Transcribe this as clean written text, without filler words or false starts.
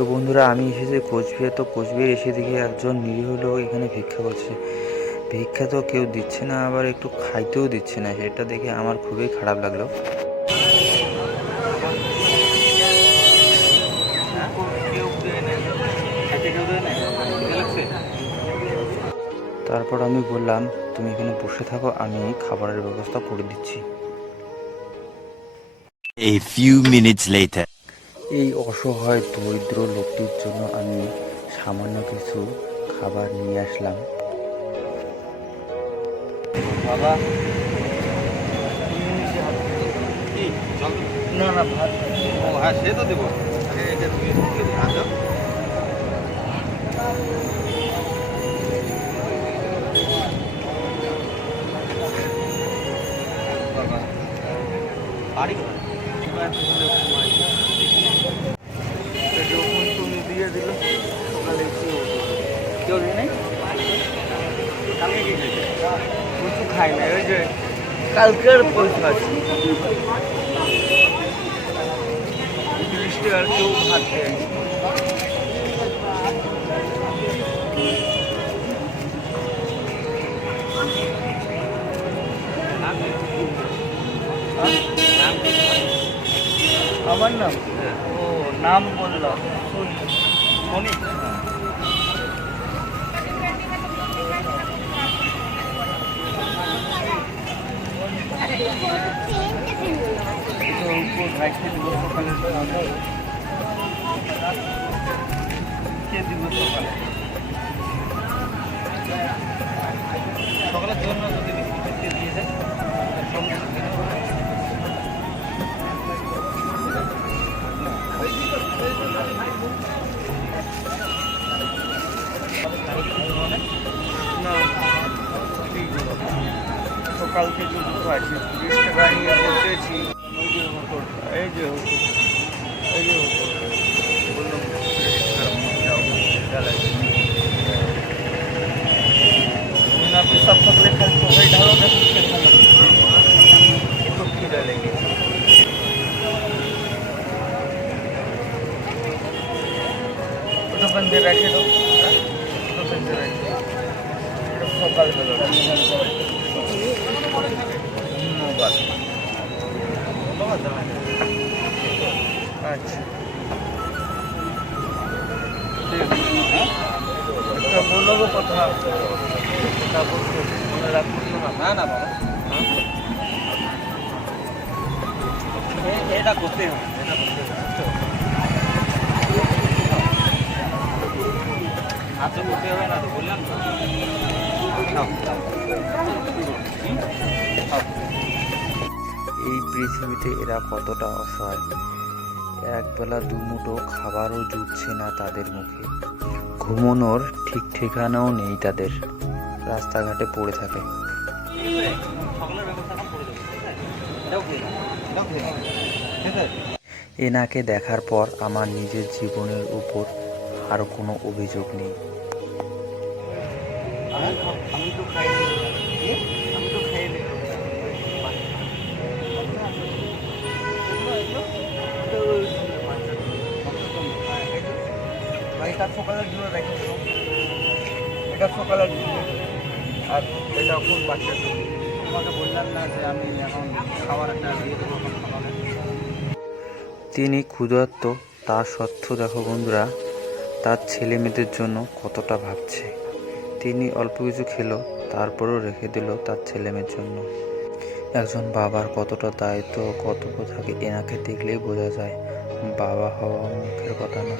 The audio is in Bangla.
তো বন্ধুরা, আমি এসেছি কোচবিহার। তো কোচবিহার এসে দেখি একজন নিরীহ লোক এখানে ভিক্ষা করছে। ভিক্ষা তো কেউ দিচ্ছে না, আবার একটু খাইতেও দিচ্ছে না। সেটা দেখে আমার খুবই খারাপ লাগলো। তারপর আমি বললাম, তুমি এখানে বসে থাকো, আমি খাবারের ব্যবস্থা করে দিচ্ছি। A few minutes later. এই অসহায় দরিদ্র লোকটির জন্য আমি সামান্য কিছু খাবার নিয়ে আসলাম। বাবা, না না ভাত, ও হ্যাঁ সে তো দেবো। বাবা বাড়ি যখন তুমি দিয়ে দিল সকালে কেউ নেই, কালকে কি খেয়েছে? কিছু খাই না, ওই যে কালকের পয়সা আছে 30 টাকার কেউ ভাত দেয়। আমার নাম, ও নাম বললাম শনি। সকালের জন্য যদি দিয়ে যায় না, সকাল থেকে দুটো আছে 30 টাকা নিয়ে বসেছি। এই যে এই যে বললাম আপনি সব থাকলে খালি তোকে ঢালো দেখুন একটু খিদে লেগে ওটা বন্ধে রেখে দাও, ওটা বন্ধে রেখে সকালবেলা ধন্যবাদ। আচ্ছা একটা বলবো কথা, তারপর মনে রাখুন না। না না বাবা, এটা করতে হবে, এটা করতে হবে, হাতে করতে হবে না তো বললাম তো। এই পৃথিবীতে এরা কতটা অসহায়, একবেলা দুমুঠো খাবারও জুটছে না তাদের মুখে, ঘুমানোর ঠিক ঠিকানাও নেই তাদের, রাস্তাঘাটে পড়ে থাকে। এনাকে দেখার পর আমার নিজের জীবনের উপর আর কোনো অভিযোগ নেই। আমি তো খাইনি, আমি তো খাইনি। এটা সকালের জন্য রেখে দেবো, এটা সকালের জন্য, আর এটা কোন বাচ্চার জন্য। তোমাকে বললাম না যে আমি এখন খাবার একটা দিয়ে দেবো। তিনি ক্ষুধার্ত, তা সত্ত্বেও দেখো বন্ধুরা, তার ছেলে মেয়েদের জন্য কতটা ভাবছে। তিনি অল্প কিছু খেলো, তারপরেও রেখে দিল তার ছেলে মেয়ের জন্য। একজন বাবার কতটা দায়িত্ব ও কর্তব্য থাকে এনাকে দেখলেই বোঝা যায়। বাবা হওয়া মুখের কথা না।